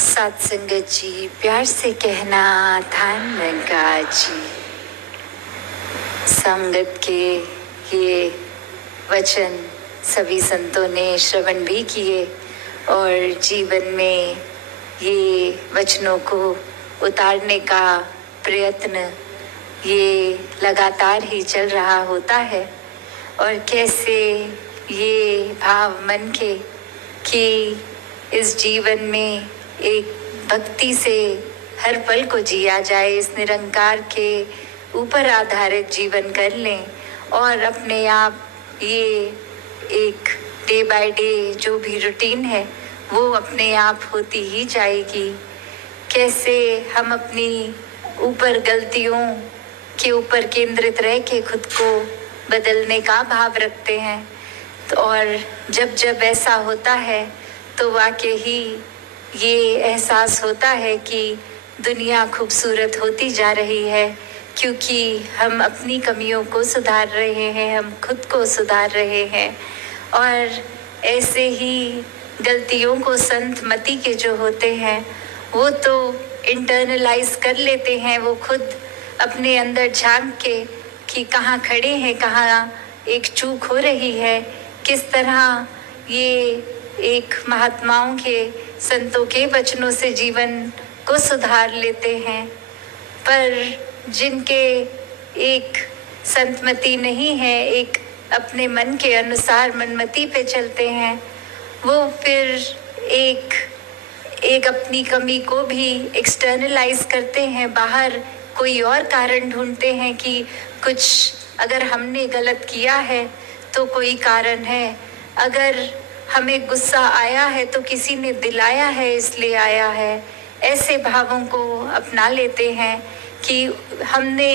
सात संगत जी, प्यार से कहना ध्यान रंगा जी। संगत के ये वचन सभी संतों ने श्रवण भी किए और जीवन में ये वचनों को उतारने का प्रयत्न ये लगातार ही चल रहा होता है। और कैसे ये भाव मन के कि इस जीवन में एक भक्ति से हर पल को जिया जाए, इस निरंकार के ऊपर आधारित जीवन कर लें और अपने आप ये एक डे बाय डे जो भी रूटीन है वो अपने आप होती ही जाएगी। कैसे हम अपनी ऊपर गलतियों के ऊपर केंद्रित रह के खुद को बदलने का भाव रखते हैं। तो और जब जब ऐसा होता है तो वाकई ही ये एहसास होता है कि दुनिया खूबसूरत होती जा रही है, क्योंकि हम अपनी कमियों को सुधार रहे हैं, हम खुद को सुधार रहे हैं। और ऐसे ही गलतियों को संत मति के जो होते हैं वो तो इंटरनलाइज कर लेते हैं, वो खुद अपने अंदर झांक के कि कहाँ खड़े हैं, कहाँ एक चूक हो रही है, किस तरह ये एक महात्माओं के संतों के वचनों से जीवन को सुधार लेते हैं। पर जिनके एक संतमति नहीं है, एक अपने मन के अनुसार मनमति पे चलते हैं, वो फिर एक अपनी कमी को भी एक्सटर्नलाइज करते हैं, बाहर कोई और कारण ढूंढते हैं कि कुछ अगर हमने गलत किया है तो कोई कारण है, अगर हमें गुस्सा आया है तो किसी ने दिलाया है इसलिए आया है। ऐसे भावों को अपना लेते हैं कि हमने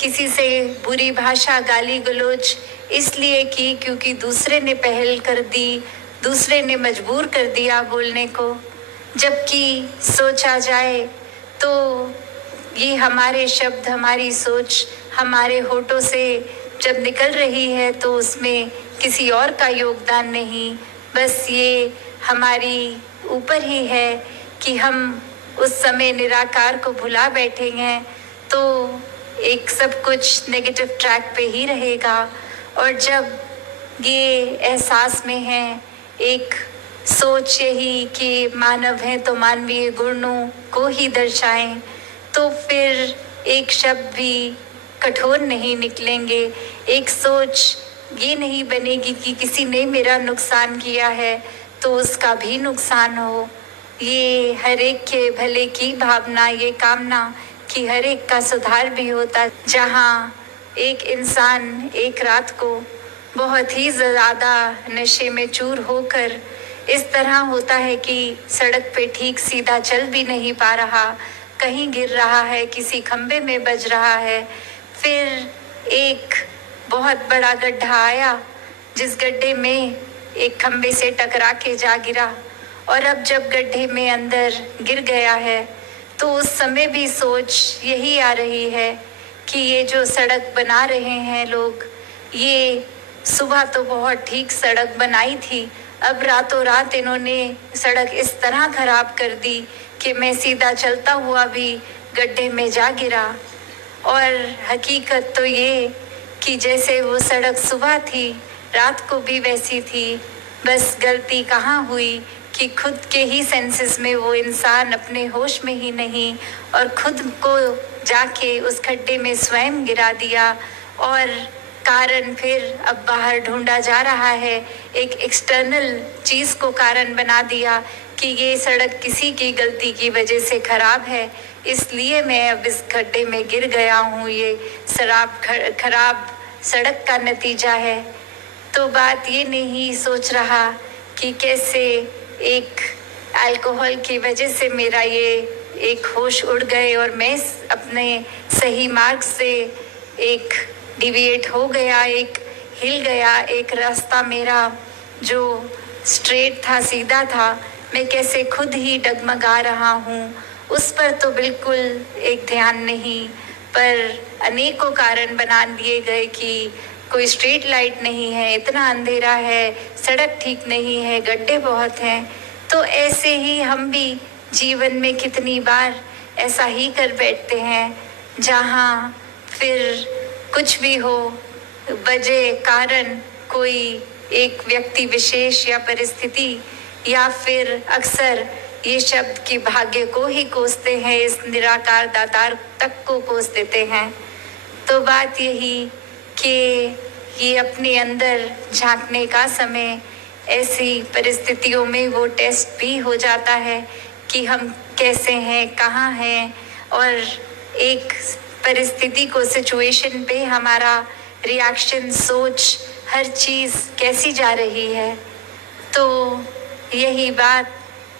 किसी से बुरी भाषा गाली गलौज इसलिए की क्योंकि दूसरे ने पहल कर दी, दूसरे ने मजबूर कर दिया बोलने को। जबकि सोचा जाए तो ये हमारे शब्द, हमारी सोच हमारे होठों से जब निकल रही है तो उसमें किसी और का योगदान नहीं, बस ये हमारी ऊपर ही है कि हम उस समय निराकार को भुला बैठे हैं तो एक सब कुछ नेगेटिव ट्रैक पे ही रहेगा। और जब ये एहसास में है, एक सोच यही कि मानव है तो मानवीय गुणों को ही दर्शाएं, तो फिर एक शब्द भी कठोर नहीं निकलेंगे, एक सोच ये नहीं बनेगी कि किसी ने मेरा नुकसान किया है तो उसका भी नुकसान हो। ये हर एक के भले की भावना, ये कामना कि हर एक का सुधार भी होता। जहाँ एक इंसान एक रात को बहुत ही ज़्यादा नशे में चूर होकर इस तरह होता है कि सड़क पे ठीक सीधा चल भी नहीं पा रहा, कहीं गिर रहा है, किसी खंबे में बज रहा है। फिर एक बहुत बड़ा गड्ढा आया जिस गड्ढे में एक खंबे से टकरा के जा गिरा, और अब जब गड्ढे में अंदर गिर गया है तो उस समय भी सोच यही आ रही है कि ये जो सड़क बना रहे हैं लोग, ये सुबह तो बहुत ठीक सड़क बनाई थी, अब रातों रात इन्होंने सड़क इस तरह खराब कर दी कि मैं सीधा चलता हुआ भी गड्ढे में जा गिरा। और हकीकत तो ये कि जैसे वो सड़क सुबह थी रात को भी वैसी थी, बस गलती कहाँ हुई कि खुद के ही सेंसेस में वो इंसान अपने होश में ही नहीं और खुद को जाके उस खड्डे में स्वयं गिरा दिया। और कारण फिर अब बाहर ढूंढा जा रहा है, एक एक्सटर्नल चीज़ को कारण बना दिया कि ये सड़क किसी की गलती की वजह से खराब है, इसलिए मैं अब इस खड्डे में गिर गया हूँ, ये खराब सड़क का नतीजा है। तो बात ये नहीं सोच रहा कि कैसे एक अल्कोहल की वजह से मेरा ये एक होश उड़ गए और मैं अपने सही मार्ग से एक डिविएट हो गया, एक हिल गया, एक रास्ता मेरा जो स्ट्रेट था, सीधा था, मैं कैसे खुद ही डगमगा रहा हूँ, उस पर तो बिल्कुल एक ध्यान नहीं। पर अनेकों कारण बना दिए गए कि कोई स्ट्रीट लाइट नहीं है, इतना अंधेरा है, सड़क ठीक नहीं है, गड्ढे बहुत हैं। तो ऐसे ही हम भी जीवन में कितनी बार ऐसा ही कर बैठते हैं, जहाँ फिर कुछ भी हो, वजह कारण कोई एक व्यक्ति विशेष या परिस्थिति, या फिर अक्सर ये शब्द कि भाग्य को ही कोसते हैं, इस निराकार दातार तक को कोस देते हैं। तो बात यही कि ये अपने अंदर झांकने का समय, ऐसी परिस्थितियों में वो टेस्ट भी हो जाता है कि हम कैसे हैं, कहाँ हैं, और एक परिस्थिति को, सिचुएशन पे हमारा रिएक्शन, सोच, हर चीज़ कैसी जा रही है। तो यही बात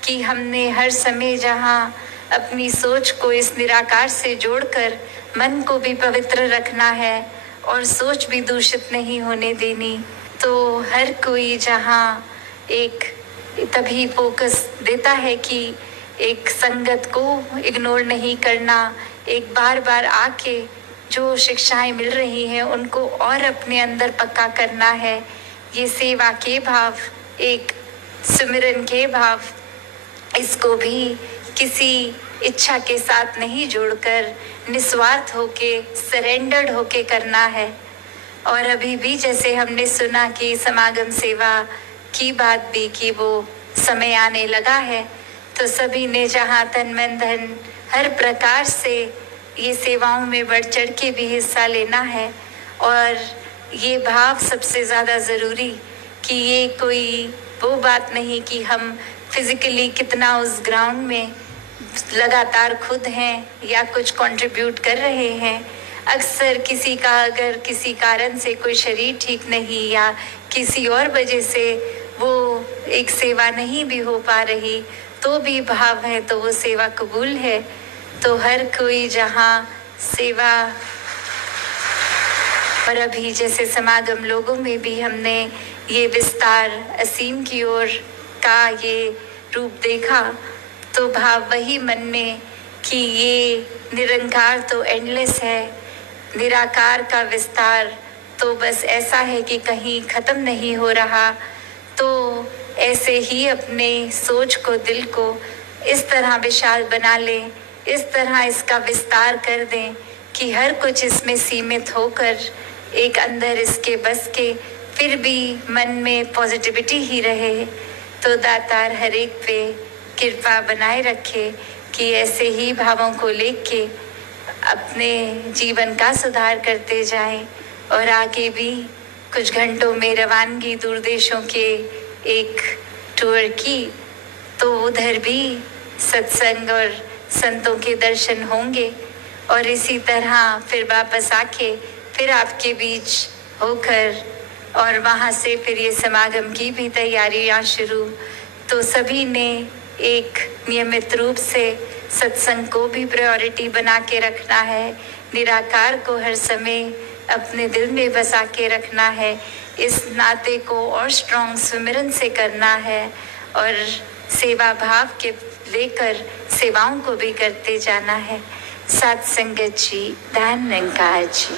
कि हमने हर समय जहाँ अपनी सोच को इस निराकार से जोड़कर मन को भी पवित्र रखना है और सोच भी दूषित नहीं होने देनी, तो हर कोई जहाँ एक तभी फोकस देता है कि एक संगत को इग्नोर नहीं करना, एक बार बार आके जो शिक्षाएं मिल रही हैं उनको और अपने अंदर पक्का करना है। ये सेवा के भाव, एक सुमिरन के भाव, इसको भी किसी इच्छा के साथ नहीं जोड़कर निस्वार्थ होके, सरेंडर्ड होके करना है। और अभी भी जैसे हमने सुना कि समागम सेवा की बात भी कि वो समय आने लगा है, तो सभी ने जहाँ तन मन धन हर प्रकार से ये सेवाओं में बढ़ चढ़ के भी हिस्सा लेना है। और ये भाव सबसे ज़्यादा ज़रूरी कि ये कोई वो बात नहीं कि हम फिज़िकली कितना उस ग्राउंड में लगातार खुद हैं या कुछ कंट्रीब्यूट कर रहे हैं। अक्सर किसी का अगर किसी कारण से कोई शरीर ठीक नहीं या किसी और वजह से वो एक सेवा नहीं भी हो पा रही, तो भी भाव है तो वो सेवा कबूल है। तो हर कोई जहाँ सेवा, और अभी जैसे समागम लोगों में भी हमने ये विस्तार असीम की ओर का ये रूप देखा, तो भाव वही मन में कि ये निरंकार तो एंडलेस है, निराकार का विस्तार तो बस ऐसा है कि कहीं ख़त्म नहीं हो रहा। तो ऐसे ही अपने सोच को, दिल को इस तरह विशाल बना लें, इस तरह इसका विस्तार कर दें कि हर कुछ इसमें सीमित होकर एक अंदर इसके बस के, फिर भी मन में पॉजिटिविटी ही रहे। तो दातार हर एक पे कृपा बनाए रखे कि ऐसे ही भावों को लेके अपने जीवन का सुधार करते जाएं। और आगे भी कुछ घंटों में रवानगी दूर देशों के एक टूर की, तो उधर भी सत्संग और संतों के दर्शन होंगे। और इसी तरह फिर वापस आके फिर आपके बीच होकर और वहाँ से फिर ये समागम की भी तैयारियाँ शुरू। तो सभी ने एक नियमित रूप से सत्संग को भी प्रायोरिटी बना के रखना है, निराकार को हर समय अपने दिल में बसा के रखना है, इस नाते को और स्ट्रॉन्ग सुमिरन से करना है और सेवा भाव के लेकर सेवाओं को भी करते जाना है। साथ संगत जी, धन निरंकार जी।